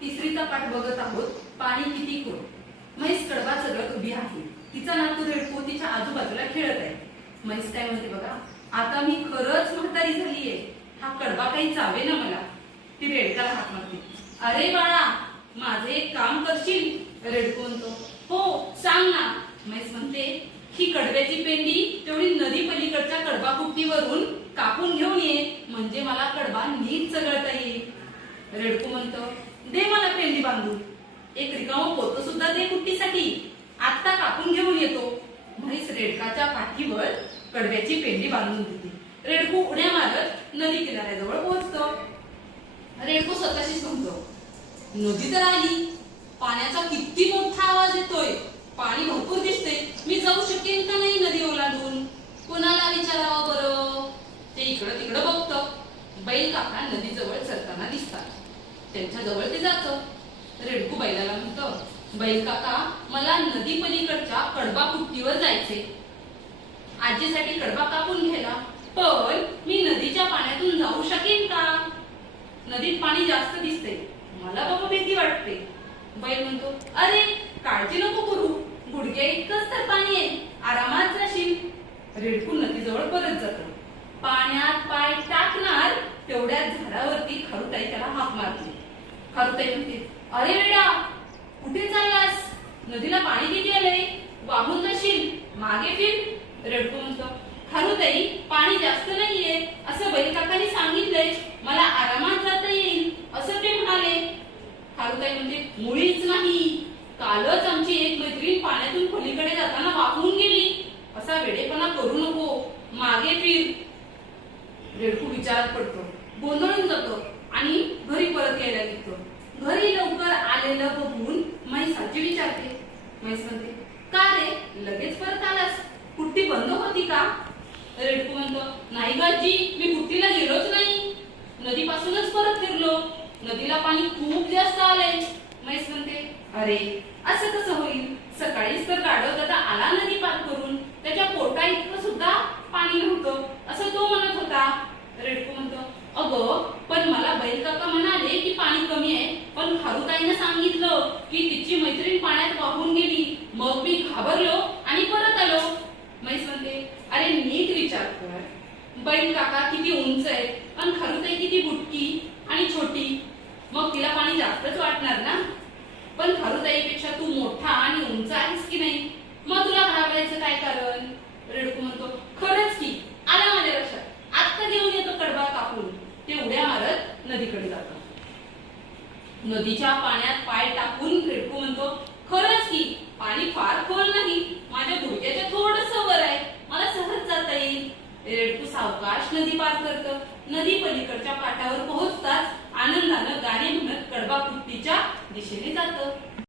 तिसरीचा पाठ बघत आहोत. पाणी किती खोल. म्हैस कडबा चढत उभी आहे. तिचा नातू रेडको तिच्या आजूबाजूला खेळत आहे. म्हैस काय म्हणते बघा, आता मी खरंच म्हातारी झालीये, हा कडबा काही चावे ना मला. ती रेडकाला हाक मारते. अरे बाळा, माझे एक काम करशील? रेडको म्हणतो, हो सांग ना. म्हैस म्हणते, ही कडब्याची पेंडी तेवढी नदी पलीकडच्या कडबा कुट्टीवरून कापून घेऊन ये, म्हणजे मला कडबा नीट चघळता येईल. रेडको म्हणतो, दे मला पेंडी बांधून. एक रिकामं पोतं सुद्धा दे कुट्टीसाठी, आत्ता कापून घेऊन येतो. म्हैस रेडकाच्या पाठीवर कडब्याची पेंडी बांधून देते. रेडको उड्या मारत नदी किनाऱ्याजवळ पोहोचतो. रेडको स्वतःशीच म्हणतो, नदी तर आली, पाण्याचा किती मोठा आवाज येतोय, पाणी भरपूर दिसते, मी जाऊ शकेन का नाही नदी ओलांडून? कोणाला विचारावं बरं? ते इकडं तिकडं बघतं. बैल काका नदीजवळ चरताना दिसतात. त्यांच्या जवळ ते जातं. रेडको बैलाला म्हणतं, बैल काका, मला नदी पलीकडच्या कडबा कुट्टीवर जायचे, आजीसाठी कडबा कापून घ्यायला, पण मी नदीच्या पाण्यातून जाऊ शकेन का? नदीत पाणी जास्त दिसते, मला बाबा भीती वाटते. बैल म्हणतो, अरे काळजी नको करू, गुडघ्या इतकंच तर पाणी आहे, आरामात जाशील. रेडको नदीजवळ परत जातो. पाण्यात पाय टाकणार तेवढ्यात झाडावरती खारुताई त्याला हाक मारते. खारुताई म्हणते, अरे वेडा, कुठे चाललास? नदीला पाणी किती आलंय, वाहून जाशील, मागे फिर. रेडको म्हणतो, खारुताई, पाणी जास्त नाहीये असं बैल काकांनी सांगितलंय, मला आरामात जाता येईल असं ते म्हणाले. खारुताई म्हणते, मुळीच नाही, कालच आमची एक मैत्रीण पाण्यातून पलीकडे जाताना वाहून गेली, असा वेडेपणा करू नको, मागे फिर. रेडको विचारात पडतो, गोंधळून जातो आणि घरी परत यायला निघतो. घरी लवकर आलेलं बघून म्हैस आजी विचारते. म्हैस म्हणते, का रे लगेच परत आलास, कुट्टी बंद होती का? रेडको म्हणतो, नाही ग आजी, मी कुट्टीला गेलोच नाही, नदीपासूनच परत फिरलो, नदीला पाणी खूप जास्त आलंय. म्हैस म्हणते, अरे असं कसं होईल, सकाळीच तर गाढव दादा आला नदी पार करून, त्याच्या पोटा इतकं सुद्धा पाणी नव्हतं असं तो म्हणत होता. रेडको म्हणतो, अगं पण मला बैल काका म्हणाले की पाणी कमी आहे, पण खारुताईने सांगितलं की तिची मैत्रीण पाण्यात वाहून गेली, मग मी घाबरलो आणि परत आलो. म्हैस म्हणते, अरे नीट विचार कर, बैल काका किती उंच आहेत आणि खारुताई किती बुटकी आणि छोटी, मग तिला पाणी जास्तच वाटणार ना. पण खारुताईपेक्षा तू मोठा आणि उंच आहेस की नाही, मग तुला घाबरायचं काय कारण? रेडको म्हणतो, खरंच की, आला माझ्या लक्षात, आत्ता घेऊन येतो कडबा कापून. ते उड्या मारत नदीकडे जातो. नदीच्या पाण्यात पाय टाकून रेडको म्हणतो, खरंच की, पाणी फार खोल नाही, माझ्या गुडघ्याच्या थोडंसं वर आहे, मला सहज जाता येईल. रेडको सावकाश नदी पार करतं. नदी पलीकडच्या काठावर